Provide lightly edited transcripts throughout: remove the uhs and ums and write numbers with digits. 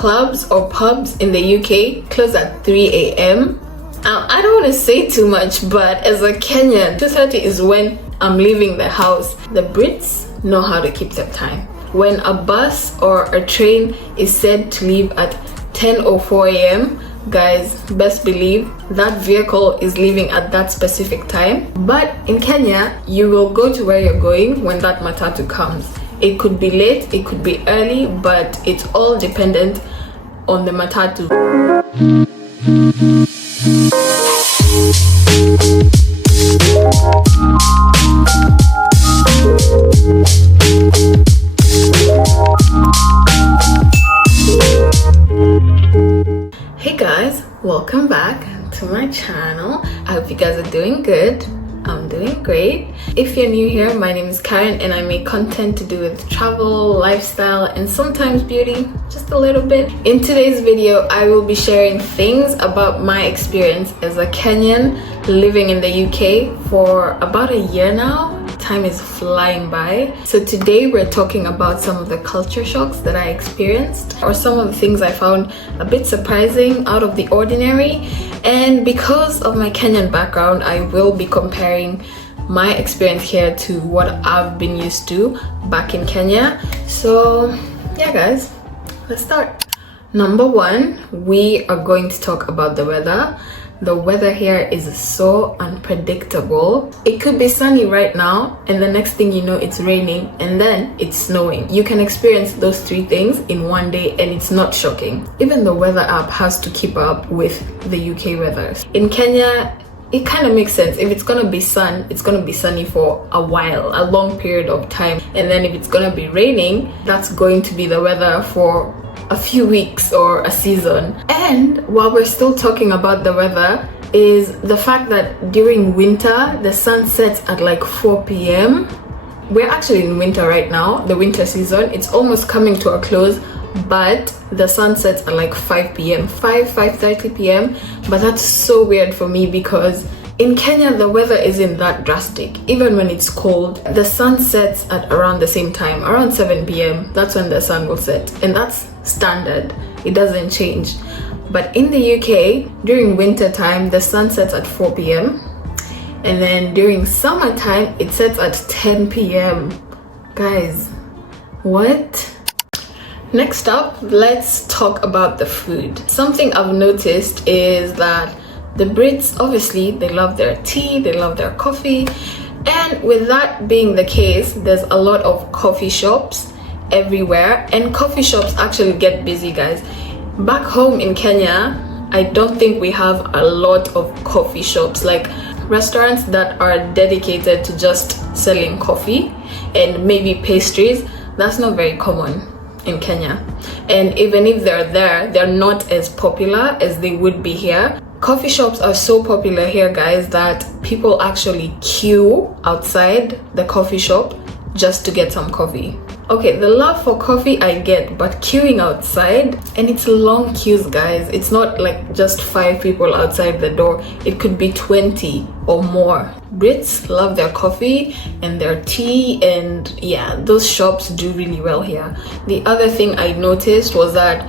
clubs or pubs in the UK close at 3 a.m. I don't want to say too much, but as a Kenyan, 2:30 is when I'm leaving the house. The Brits know how to keep their time. When a bus or a train is said to leave at 10:04 a.m., guys, best believe that vehicle is leaving at that specific time. But in Kenya, you will go to where you're going when that matatu comes. It could be late, it could be early, but it's all dependent on the matatu. Hey guys, welcome back to my channel. I hope you guys are doing good. I'm doing great. If you're new here, my name is Karen and I make content to do with travel, lifestyle, and sometimes beauty, just a little bit. In today's video, I will be sharing things about my experience as a Kenyan living in the UK for about a year now. Time is flying by. So today we're talking about some of the culture shocks that I experienced, or some of the things I found a bit surprising, out of the ordinary. And because of my Kenyan background, I will be comparing my experience here to what I've been used to back in Kenya. So yeah guys, let's start. Number one, we are going to talk about the weather. The weather here is so unpredictable. It could be sunny right now and the next thing you know it's raining and then it's snowing. You can experience those three things in one day and it's not shocking. Even the weather app has to keep up with the UK weather. In Kenya, it kind of makes sense. If it's gonna be sun, it's gonna be sunny for a while, a long period of time. And then if it's gonna be raining, that's going to be the weather for a few weeks or a season. And while we're still talking about the weather, is the fact that during winter the sun sets at like 4 p.m. We're actually in winter right now, the winter season. It's almost coming to a close, but the sun sets at like 5 p.m. 5:30 p.m. But that's so weird for me because in Kenya, the weather isn't that drastic. Even when it's cold, the sun sets at around the same time, around 7 p.m. That's when the sun will set. And that's standard. It doesn't change. But in the UK, during winter time, the sun sets at 4 p.m. And then during summertime, it sets at 10 p.m. Guys, what? Next up, let's talk about the food. Something I've noticed is that the Brits, obviously, they love their tea, they love their coffee. And with that being the case, there's a lot of coffee shops everywhere. And coffee shops actually get busy, guys. Back home in Kenya, I don't think we have a lot of coffee shops, like restaurants that are dedicated to just selling coffee and maybe pastries. That's not very common in Kenya. And even if they're there, they're not as popular as they would be here. Coffee shops are so popular here, guys, that people actually queue outside the coffee shop just to get some coffee. Okay, the love for coffee I get, but queuing outside, and it's long queues, guys. It's not like just 5 people outside the door. It could be 20 or more. Brits love their coffee and their tea, and yeah, those shops do really well here. The other thing I noticed was that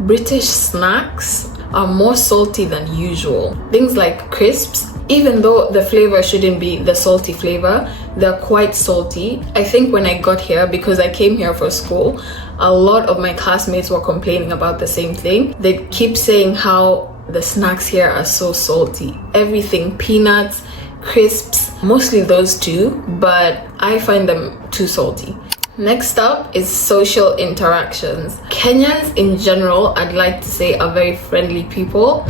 British snacks are more salty than usual. Things like crisps, even though the flavor shouldn't be the salty flavor, they're quite salty. I think when I got here, because I came here for school, a lot of my classmates were complaining about the same thing. They keep saying how the snacks here are so salty. Everything, peanuts, crisps, mostly those two, but I find them too salty. Next up is social interactions. Kenyans in general, I'd like to say, are very friendly people.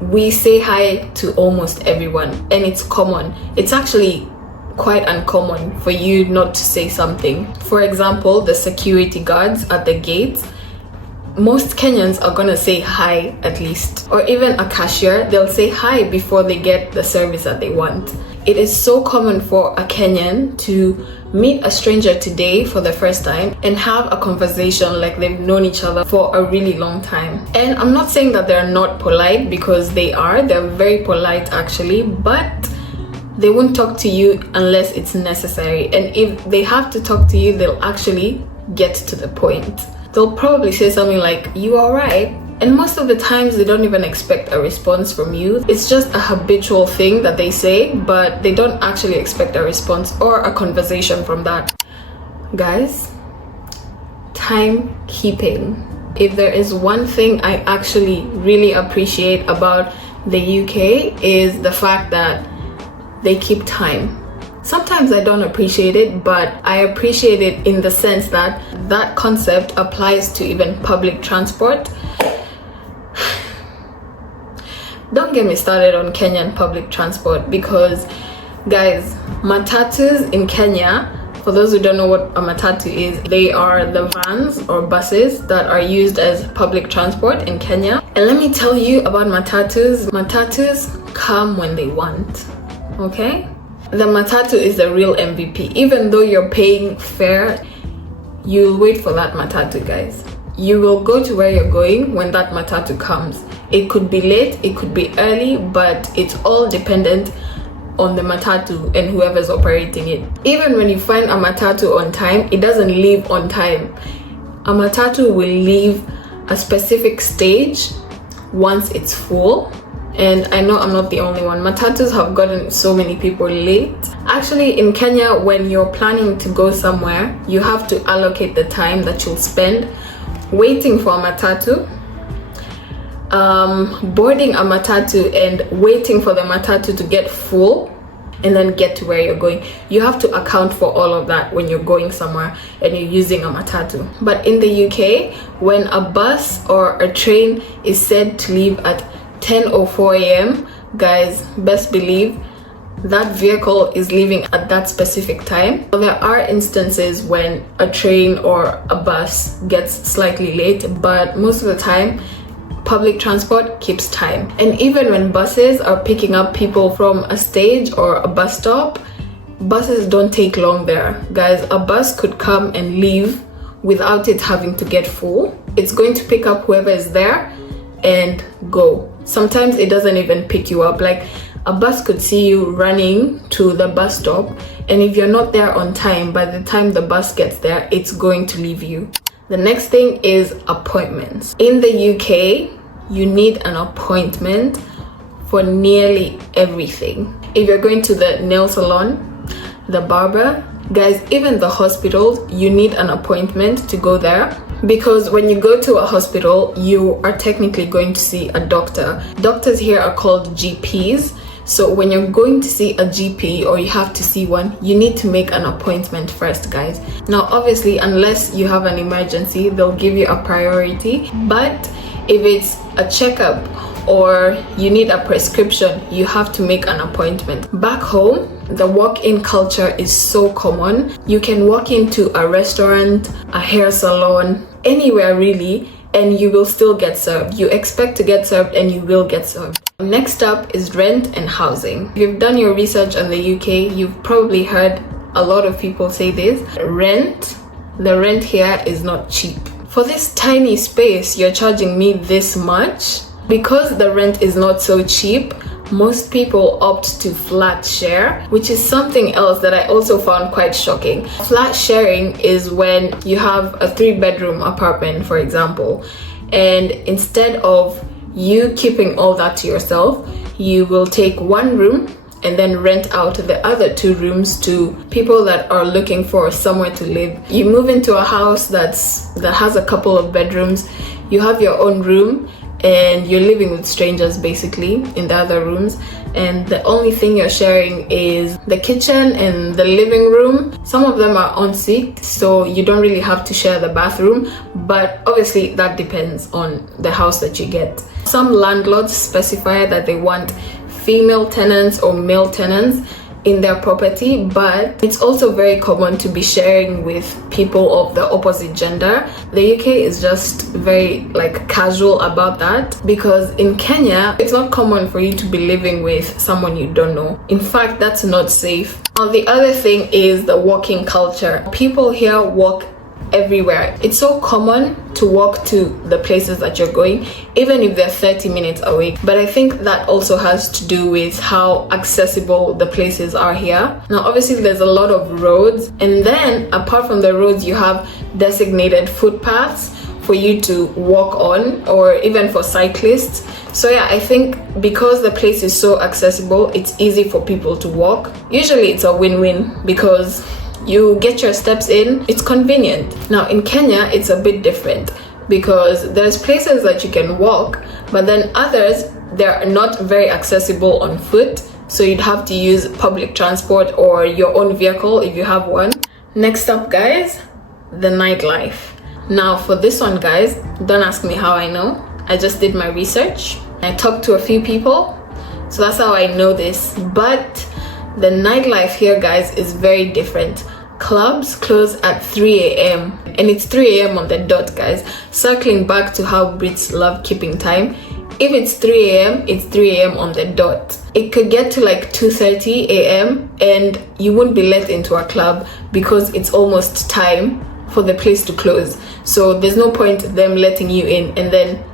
We say hi to almost everyone and it's common. It's actually quite uncommon for you not to say something. For example, the security guards at the gates, most Kenyans are gonna say hi at least. Or even a cashier, they'll say hi before they get the service that they want. It is so common for a Kenyan to meet a stranger today for the first time and have a conversation like they've known each other for a really long time. And I'm not saying that they're not polite, because they're very polite actually, but they won't talk to you unless it's necessary. And if they have to talk to you, they'll actually get to the point. they'll probably say something like, "You alright?" And most of the times they don't even expect a response from you. It's just a habitual thing that they say, but they don't actually expect a response or a conversation from that. Guys, timekeeping. If there is one thing I actually really appreciate about the UK is the fact that they keep time. Sometimes I don't appreciate it, but I appreciate it in the sense that that concept applies to even public transport. Don't get me started on Kenyan public transport, because guys, matatus in Kenya, for those who don't know what a matatu is, they are the vans or buses that are used as public transport in Kenya. And let me tell you about matatus. Matatus come when they want, okay? The matatu is the real MVP. Even though you're paying fare, you'll wait for that matatu, guys. You will go to where you're going when that matatu comes. It could be late, it could be early, but it's all dependent on the matatu and whoever's operating it. Even when you find a matatu on time, it doesn't leave on time. A matatu will leave a specific stage once it's full. And I know I'm not the only one. Matatus have gotten so many people late. Actually, in Kenya, when you're planning to go somewhere, you have to allocate the time that you'll spend waiting for a matatu, boarding a matatu and waiting for the matatu to get full and then get to where you're going. You have to account for all of that when you're going somewhere and you're using a matatu. But in the UK, when a bus or a train is said to leave at 10:04 a.m., guys, best believe that vehicle is leaving at that specific time. There are instances when a train or a bus gets slightly late, but most of the time public transport keeps time. And even when buses are picking up people from a stage or a bus stop, buses don't take long there. Guys, a bus could come and leave without it having to get full. It's going to pick up whoever is there and go. Sometimes it doesn't even pick you up. Like, a bus could see you running to the bus stop, and if you're not there on time, by the time the bus gets there, it's going to leave you. The next thing is appointments. In the UK, you need an appointment for nearly everything. If you're going to the nail salon, the barber, guys, even the hospitals, you need an appointment to go there. Because when you go to a hospital, you are technically going to see a doctor. Doctors here are called GPs. So when you're going to see a GP or you have to see one, you need to make an appointment first, guys. Now, obviously, unless you have an emergency, they'll give you a priority. But if it's a checkup or you need a prescription, you have to make an appointment. Back home, the walk-in culture is so common. You can walk into a restaurant, a hair salon, anywhere really, and you will still get served. You expect to get served and you will get served. Next up is rent and housing. If you've done your research on the UK, you've probably heard a lot of people say this. The rent here is not cheap. For this tiny space, you're charging me this much? Because the rent is not so cheap, most people opt to flat share, which is something else that I also found quite shocking. Flat sharing is when you have a 3-bedroom apartment, for example, and instead of you keeping all that to yourself, you will take one room and then rent out the other 2 rooms to people that are looking for somewhere to live. You move into a house that has a couple of bedrooms, you have your own room, and you're living with strangers basically in the other rooms, and the only thing you're sharing is the kitchen and the living room. Some of them are ensuite, so you don't really have to share the bathroom, but obviously that depends on the house that you get. Some landlords specify that they want female tenants or male tenants in their property, but it's also very common to be sharing with people of the opposite gender. The UK is just very casual about that, because in Kenya it's not common for you to be living with someone you don't know. In fact, that's not safe. Now, the other thing is the walking culture. People here walk everywhere. It's so common to walk to the places that you're going, even if they're 30 minutes away. But I think that also has to do with how accessible the places are here. Now, obviously, there's a lot of roads, and then apart from the roads, you have designated footpaths for you to walk on, or even for cyclists. So yeah, I think because the place is so accessible, it's easy for people to walk. Usually it's a win-win because you get your steps in, it's convenient. Now in Kenya, it's a bit different because there's places that you can walk, but then others, they're not very accessible on foot. So you'd have to use public transport or your own vehicle if you have one. Next up, guys, the nightlife. Now for this one, guys, don't ask me how I know. I just did my research. I talked to a few people, so that's how I know this. But the nightlife here, guys, is very different. Clubs close at 3 a.m. and it's 3 a.m. on the dot, guys. Circling back to how Brits love keeping time, if it's 3 a.m., it's 3 a.m. on the dot. It could get to like 2:30 a.m. and you won't be let into a club because it's almost time for the place to close. So there's no point them letting you in and then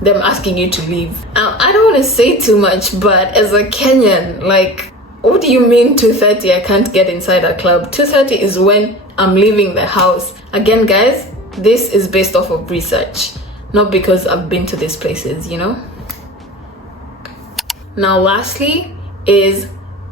them asking you to leave. I don't want to say too much, but as a Kenyan, like, what do you mean 2:30 I can't get inside a club? 2:30 is when I'm leaving the house. Again, guys, this is based off of research, not because I've been to these places, you know? Now, lastly is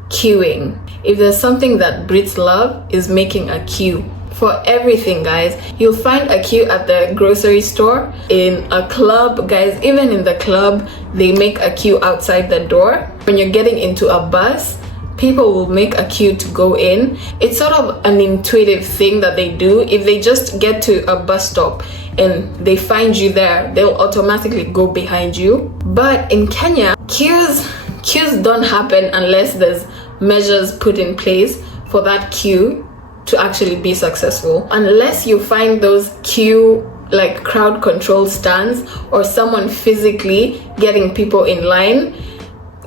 queuing. If there's something that Brits love, is making a queue. For everything, guys, you'll find a queue at the grocery store, in a club, guys. Even in the club, they make a queue outside the door. When you're getting into a bus, people will make a queue to go in. It's sort of an intuitive thing that they do. If they just get to a bus stop and they find you there, they'll automatically go behind you. But in Kenya, queues don't happen unless there's measures put in place for that queue to actually be successful. Unless you find those queue, like crowd control stands, or someone physically getting people in line,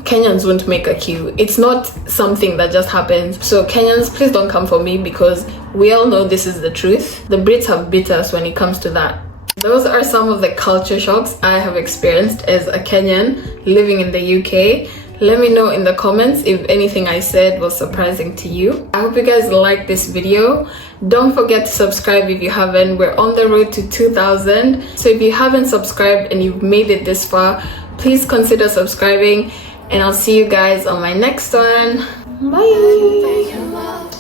Kenyans won't make a queue. It's not something that just happens. So Kenyans, please don't come for me because we all know this is the truth. The Brits have beat us when it comes to that. Those are some of the culture shocks I have experienced as a Kenyan living in the UK. Let me know in the comments if anything I said was surprising to you. I hope you guys liked this video. Don't forget to subscribe if you haven't. We're on the road to 2,000. So if you haven't subscribed and you've made it this far, please consider subscribing. And I'll see you guys on my next one. Bye.